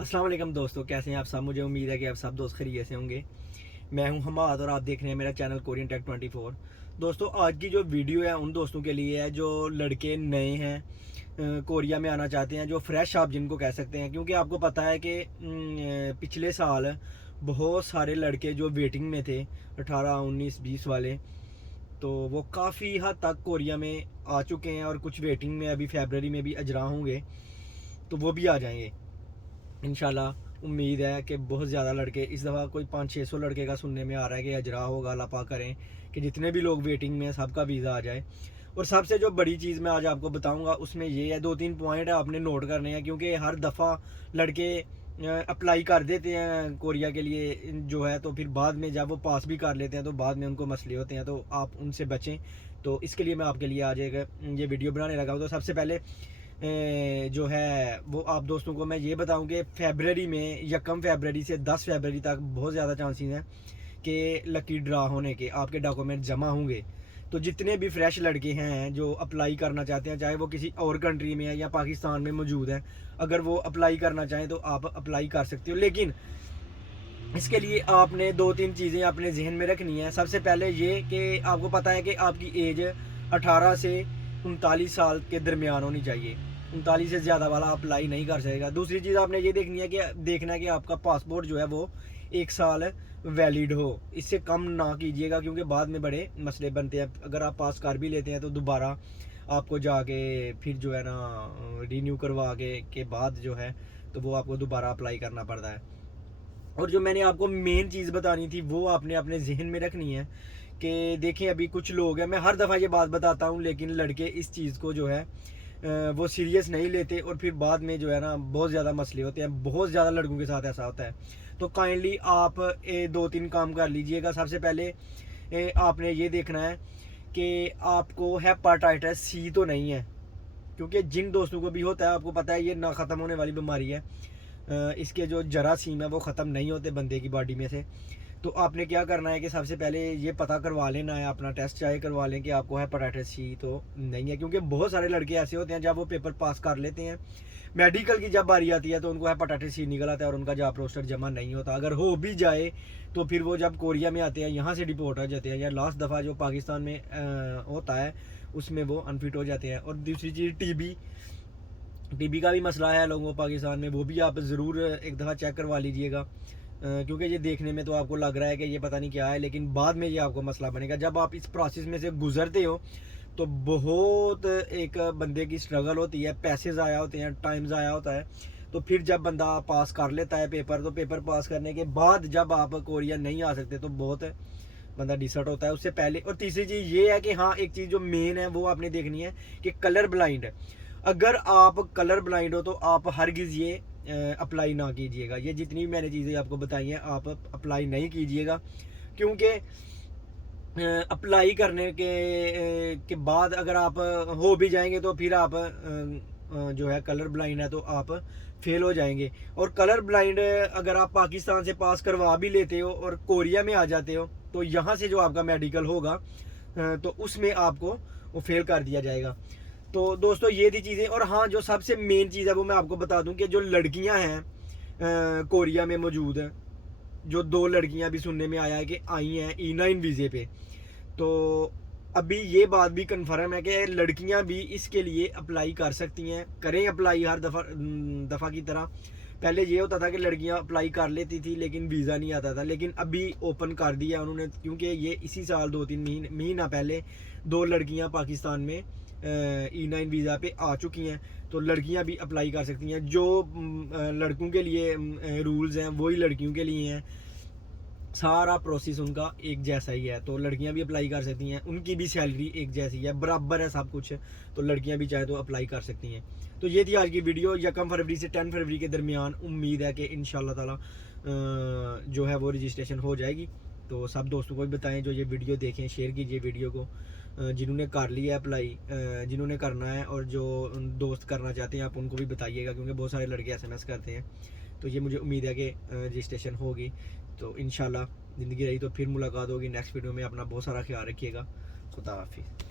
अस्सलाम वालेकुम दोस्तों, कैसे हैं आप सब। मुझे उम्मीद है कि आप सब दोस्त खैरियत से होंगे। मैं हूं हमाद और आप देख रहे हैं मेरा चैनल कोरियन टेक 24। दोस्तों, आज की जो वीडियो है उन दोस्तों के लिए है जो लड़के नए हैं, कोरिया में आना चाहते हैं, जो फ्रेश आप जिनको कह सकते हैं। क्योंकि आपको पता है कि पिछले साल बहुत सारे लड़के जो वेटिंग में थे 18, 19, 20 वाले, तो वो काफ़ी हद तक कोरिया में आ चुके हैं और कुछ वेटिंग में अभी फरवरी में भी अजरा होंगे, तो वो भी आ जाएंगे इंशाल्लाह। उम्मीद है कि बहुत ज़्यादा लड़के इस दफ़ा कोई 500-600 लड़के का सुनने में आ रहा है कि अजरा होगा। अल्लाह पाक करें कि जितने भी लोग वेटिंग में हैं सबका वीज़ा आ जाए। और सबसे जो बड़ी चीज़ मैं आज आपको बताऊंगा उसमें ये है, 2-3 पॉइंट है आपने नोट करने हैं। क्योंकि हर दफ़ा लड़के अप्लाई कर देते हैं कोरिया के लिए जो है, तो फिर बाद में जब वो पास भी कर लेते हैं तो बाद में उनको मसले होते हैं, तो आप उनसे बचें। तो इसके लिए मैं आपके लिए आज एक ये वीडियो बनाने लगा हूँ। तो सबसे पहले जो है वो आप दोस्तों को मैं ये बताऊं कि फरवरी में 1 फरवरी से 10 फरवरी तक बहुत ज़्यादा चांसेस हैं कि लकी ड्रा होने के, आपके डॉक्यूमेंट जमा होंगे। तो जितने भी फ्रेश लड़के हैं जो अप्लाई करना चाहते हैं, चाहे वो किसी और कंट्री में है या पाकिस्तान में मौजूद हैं, अगर वो अप्लाई करना चाहें तो आप अप्लाई कर सकते हो। लेकिन इसके लिए आपने 2-3 चीज़ें अपने जहन में रखनी है। सबसे पहले ये कि आपको पता है कि आपकी एज 18 से 39 साल के दरमियान होनी चाहिए। 39 से ज़्यादा वाला अप्लाई नहीं कर सकेगा। दूसरी चीज़ आपने ये देखना है कि आपका पासपोर्ट जो है वो 1 साल वैलिड हो। इससे कम ना कीजिएगा क्योंकि बाद में बड़े मसले बनते हैं। अगर आप पास कर भी लेते हैं तो दोबारा आपको जाके फिर जो है ना रीन्यू करवा के बाद जो है तो वो आपको दोबारा अप्लाई करना पड़ता है। और जो मैंने आपको मेन चीज़ बतानी थी वो आपने अपने जहन में रखनी है कि देखें, अभी कुछ लोग हैं, मैं हर दफ़ा ये बात बताता हूँ लेकिन लड़के इस चीज़ को जो है वो सीरियस नहीं लेते और फिर बाद में जो है ना बहुत ज़्यादा मसले होते हैं। बहुत ज़्यादा लड़कों के साथ ऐसा होता है। तो काइंडली आप 2-3 काम कर लीजिएगा। सबसे पहले आपने ये देखना है कि आपको हेपेटाइटिस सी तो नहीं है, क्योंकि जिन दोस्तों को भी होता है आपको पता है ये ना ख़त्म होने वाली बीमारी है। इसके जो जरासीम है वो ख़त्म नहीं होते बंदे की बॉडी में से। तो आपने क्या करना है कि सबसे पहले ये पता करवा लेना है, अपना टेस्ट चाहे करवा लें कि आपको हेपेटाइटिस सी तो नहीं है। क्योंकि बहुत सारे लड़के ऐसे होते हैं जब वो पेपर पास कर लेते हैं, मेडिकल की जब बारी आती है तो उनको हेपेटाइटिस सी निकल आता है और उनका जॉब रोस्टर जमा नहीं होता। अगर हो भी जाए तो फिर वो जब कोरिया में आते हैं यहाँ से डिपोर्ट हो जाते हैं, या लास्ट दफ़ा जो पाकिस्तान में होता है उसमें वो अनफिट हो जाते हैं। और दूसरी चीज़ टीबी का भी मसला है लोगों को पाकिस्तान में, वो भी आप ज़रूर एक दफ़ा चेक करवा लीजिएगा। क्योंकि ये देखने में तो आपको लग रहा है कि ये पता नहीं क्या है, लेकिन बाद में ये आपको मसला बनेगा। जब आप इस प्रोसेस में से गुजरते हो तो बहुत एक बंदे की स्ट्रगल होती है, पैसे ज़ाया होते हैं, टाइम ज़ाया होता है। तो फिर जब बंदा पास कर लेता है पेपर, तो पेपर पास करने के बाद जब आप कोरिया नहीं आ सकते तो बहुत बंदा डिसर्ट होता है उससे पहले। और तीसरी चीज़ ये है कि हाँ, एक चीज़ जो मेन है वो आपने देखनी है कि कलर ब्लाइंड। अगर आप कलर ब्लाइंड हो तो आप हरगिज़ ये अप्लाई ना कीजिएगा। ये जितनी भी मैंने चीज़ें आपको बताई हैं आप अप्लाई नहीं कीजिएगा। क्योंकि अप्लाई करने के बाद अगर आप हो भी जाएंगे तो फिर आप जो है कलर ब्लाइंड है तो आप फेल हो जाएंगे। और कलर ब्लाइंड अगर आप पाकिस्तान से पास करवा भी लेते हो और कोरिया में आ जाते हो तो यहाँ से जो आपका मेडिकल होगा तो उसमें आपको वो फेल कर दिया जाएगा। तो दोस्तों ये थी चीज़ें। और हाँ, जो सबसे मेन चीज़ है वो मैं आपको बता दूं कि जो लड़कियां हैं कोरिया में मौजूद हैं, जो 2 लड़कियां भी सुनने में आया है कि आई हैं E9 वीज़े पे, तो अभी ये बात भी कन्फर्म है कि लड़कियां भी इसके लिए अप्लाई कर सकती हैं। करें अप्लाई हर दफ़ा की तरह। पहले ये होता था कि लड़कियां अप्लाई कर लेती थी लेकिन वीज़ा नहीं आता था, लेकिन अभी ओपन कर दिया उन्होंने। क्योंकि ये इसी साल 2-3 महीना पहले 2 लड़कियां पाकिस्तान में E9 वीज़ा पे आ चुकी हैं, तो लड़कियां भी अप्लाई कर सकती हैं। जो लड़कों के लिए रूल्स हैं वही लड़कियों के लिए हैं। सारा प्रोसेस उनका एक जैसा ही है, तो लड़कियां भी अप्लाई कर सकती हैं। उनकी भी सैलरी एक जैसी है, बराबर है सब कुछ। तो लड़कियां भी चाहे तो अप्लाई कर सकती हैं। तो ये थी आज की वीडियो। 1 फरवरी से 10 फरवरी के दरमियान उम्मीद है कि इंशाल्लाह ताला जो है वो रजिस्ट्रेशन हो जाएगी। तो सब दोस्तों को भी बताएं जो ये वीडियो देखें, शेयर कीजिए वीडियो को। जिन्होंने कर लिया अप्लाई, जिन्होंने करना है और जो दोस्त करना चाहते हैं आप उनको भी बताइएगा, क्योंकि बहुत सारे लड़के SMS करते हैं। तो ये मुझे उम्मीद है कि रजिस्ट्रेशन होगी। तो इंशाल्लाह ज़िंदगी रही तो फिर मुलाकात होगी नेक्स्ट वीडियो में। अपना बहुत सारा ख्याल रखिएगा। खुदा हाफिज़।